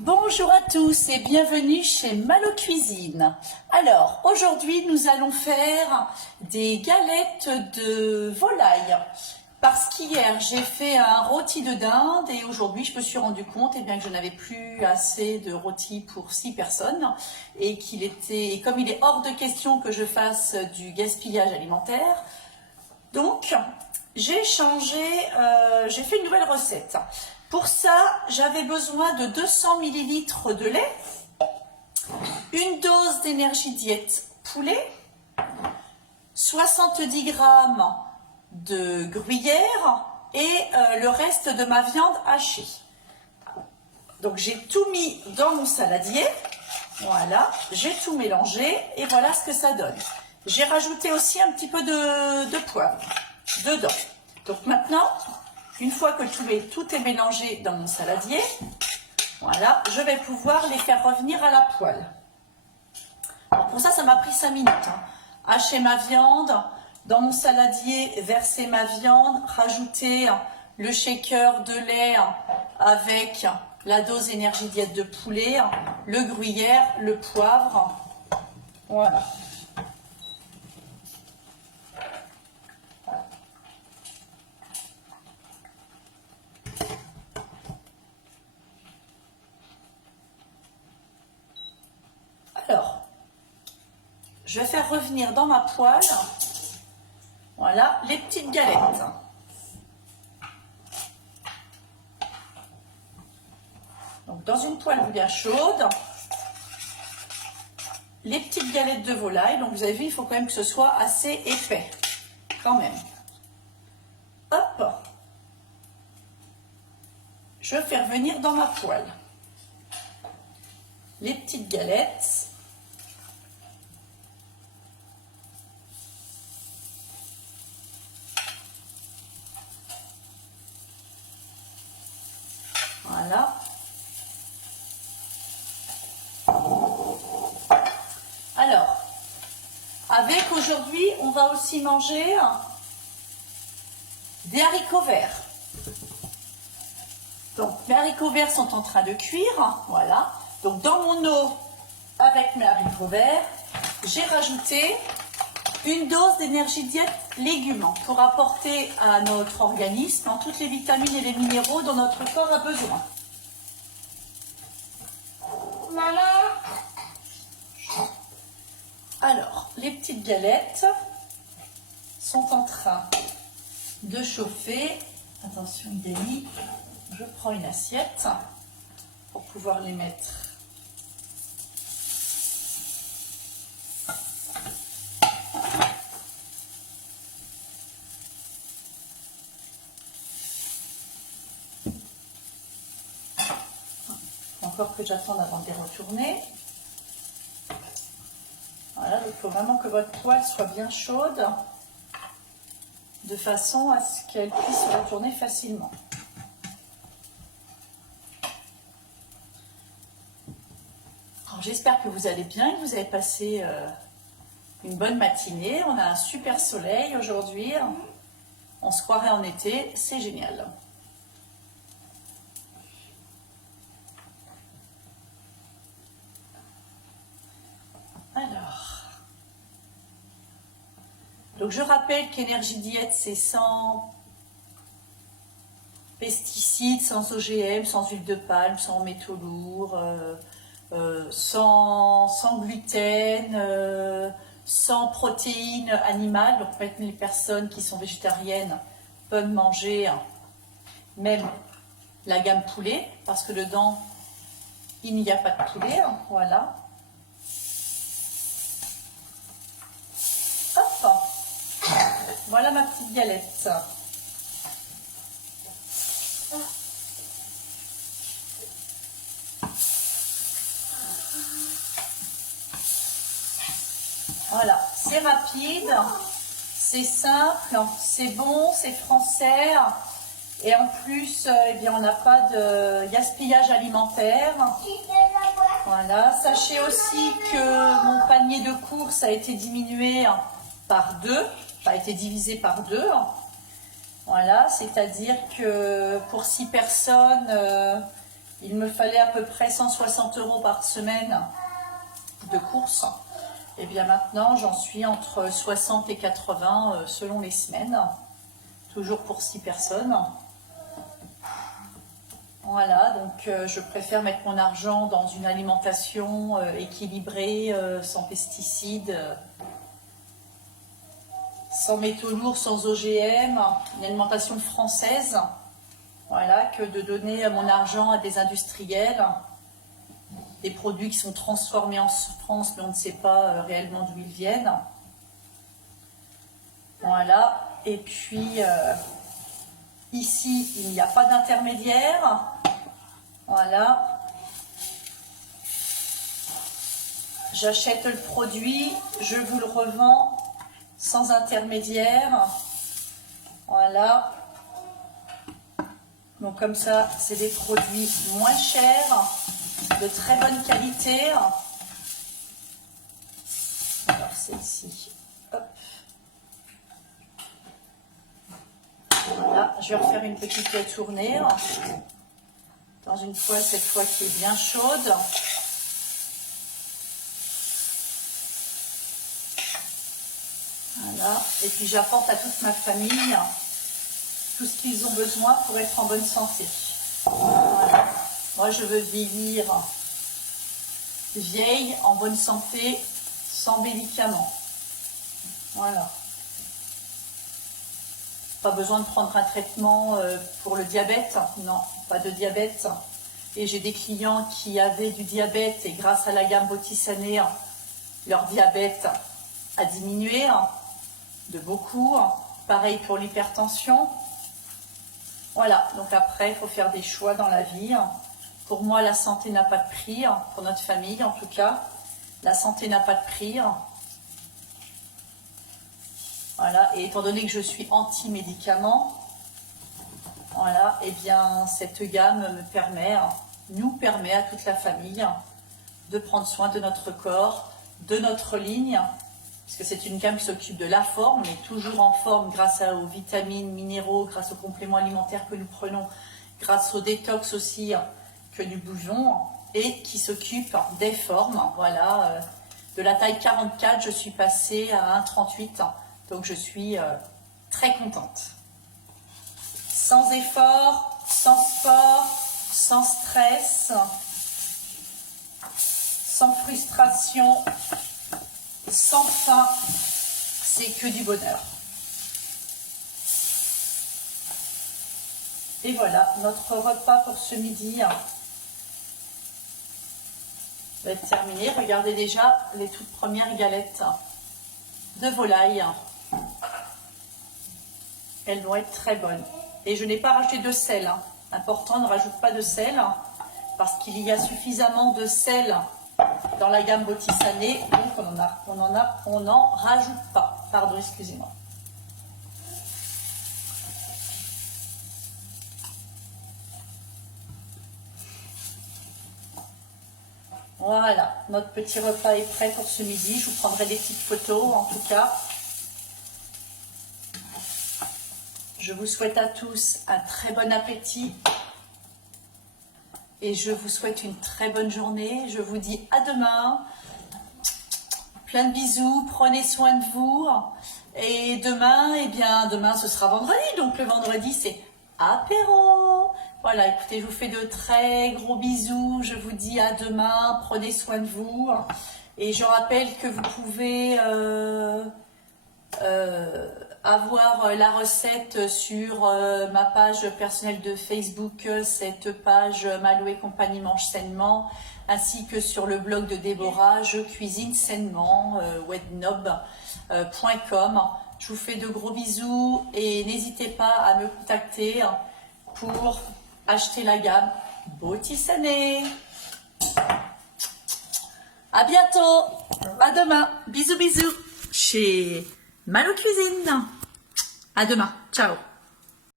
Bonjour à tous et bienvenue chez Malo Cuisine. Alors, aujourd'hui, nous allons faire des galettes de volaille. Parce qu'hier, j'ai fait un rôti de dinde et aujourd'hui, je me suis rendu compte que je n'avais plus assez de rôti pour 6 personnes et comme il est hors de question que je fasse du gaspillage alimentaire, donc j'ai fait une nouvelle recette. Pour ça, j'avais besoin de 200 ml de lait, une dose d'énergie diète poulet, 70 g de gruyère et le reste de ma viande hachée. Donc j'ai tout mis dans mon saladier, voilà, j'ai tout mélangé et voilà ce que ça donne. J'ai rajouté aussi un petit peu de poivre dedans. Donc maintenant, une fois que tout est mélangé dans mon saladier, voilà, je vais pouvoir les faire revenir à la poêle. Alors pour ça, ça m'a pris 5 minutes. Hacher ma viande, dans mon saladier, verser ma viande, rajouter le shaker de lait avec la dose énergie diète de poulet, le gruyère, le poivre. Voilà. Alors, je vais faire revenir dans ma poêle, voilà, les petites galettes. Donc, dans une poêle bien chaude, les petites galettes de volaille. Donc, vous avez vu, il faut quand même que ce soit assez épais, quand même. Hop, je fais revenir dans ma poêle les petites galettes. Voilà. Alors, avec aujourd'hui, on va aussi manger des haricots verts. Donc, mes haricots verts sont en train de cuire, voilà. Donc, dans mon eau, avec mes haricots verts, j'ai rajouté une dose d'énergie diète légumes pour apporter à notre organisme toutes les vitamines et les minéraux dont notre corps a besoin. Maman. Alors, les petites galettes sont en train de chauffer. Attention, Idélie, je prends une assiette pour pouvoir les mettre. Encore que j'attende avant de les retourner. Voilà, il faut vraiment que votre poêle soit bien chaude de façon à ce qu'elle puisse se retourner facilement. J'espère que vous allez bien, que vous avez passé une bonne matinée. On a un super soleil aujourd'hui. On se croirait en été, c'est génial. Alors, donc je rappelle qu'Énergie Diète, c'est sans pesticides, sans OGM, sans huile de palme, sans métaux lourds, sans gluten, sans protéines animales. Donc même les personnes qui sont végétariennes peuvent manger même la gamme poulet, parce que dedans, il n'y a pas de poulet. Voilà. Hop. Voilà ma petite galette. Voilà, c'est rapide, c'est simple, c'est bon, c'est français et en plus, on n'a pas de gaspillage alimentaire. Voilà, sachez aussi que mon panier de courses a été diminué par 2, a été divisé par 2. Voilà, c'est-à-dire que pour 6 personnes, il me fallait à peu près 160 € par semaine de courses. Et bien maintenant, j'en suis entre 60 et 80 selon les semaines. Toujours pour 6 personnes. Voilà, donc je préfère mettre mon argent dans une alimentation équilibrée, sans pesticides, sans métaux lourds, sans OGM, une alimentation française, voilà, que de donner mon argent à des industriels, des produits qui sont transformés en France, mais on ne sait pas réellement d'où ils viennent. Voilà, et puis ici, il n'y a pas d'intermédiaire. Voilà. J'achète le produit, je vous le revends sans intermédiaire. Voilà. Donc comme ça, c'est des produits moins chers, de très bonne qualité. Alors celle-ci, hop. Voilà, je vais refaire une petite tournée dans une poêle, cette fois qui est bien chaude. Voilà, et puis j'apporte à toute ma famille tout ce qu'ils ont besoin pour être en bonne santé. Voilà. Moi, je veux vieillir vieille, en bonne santé, sans médicaments. Voilà. Pas besoin de prendre un traitement pour le diabète, non, pas de diabète. Et j'ai des clients qui avaient du diabète et grâce à la gamme Bottisané, leur diabète a diminué de beaucoup. Pareil pour l'hypertension. Voilà, donc après, il faut faire des choix dans la vie. Pour moi, la santé n'a pas de prix, pour notre famille en tout cas. La santé n'a pas de prix. Voilà, et étant donné que je suis anti-médicaments, voilà, et bien cette gamme me permet, nous permet à toute la famille de prendre soin de notre corps, de notre ligne, parce que c'est une gamme qui s'occupe de la forme, mais toujours en forme grâce aux vitamines, minéraux, grâce aux compléments alimentaires que nous prenons, grâce au détox aussi que nous buvons, et qui s'occupe des formes. Voilà, de la taille 44, je suis passée à 1,38. Donc je suis très contente. Sans effort, sans sport, sans stress, sans frustration, sans faim, c'est que du bonheur. Et voilà, notre repas pour ce midi va être terminé. Regardez déjà les toutes premières galettes de volaille. Elles vont être très bonnes. Et je n'ai pas rajouté de sel. Important, ne rajoute pas de sel parce qu'il y a suffisamment de sel dans la gamme Bottisané. Donc on n'en rajoute pas. Pardon, excusez-moi. Voilà, notre petit repas est prêt pour ce midi. Je vous prendrai des petites photos en tout cas. Je vous souhaite à tous un très bon appétit et je vous souhaite une très bonne journée. Je vous dis à demain. Plein de bisous, prenez soin de vous. Et demain, eh bien, demain ce sera vendredi. Donc le vendredi, c'est apéro. Voilà, écoutez, je vous fais de très gros bisous. Je vous dis à demain. Prenez soin de vous. Et je rappelle que vous pouvez avoir la recette sur ma page personnelle de Facebook, cette page Malo et compagnie mange sainement, ainsi que sur le blog de Déborah, je cuisine sainement, wednob.com. Je vous fais de gros bisous et n'hésitez pas à me contacter pour acheter la gamme Bottisané. À bientôt, à demain, bisous bisous chez Malo Cuisine. À demain, ciao.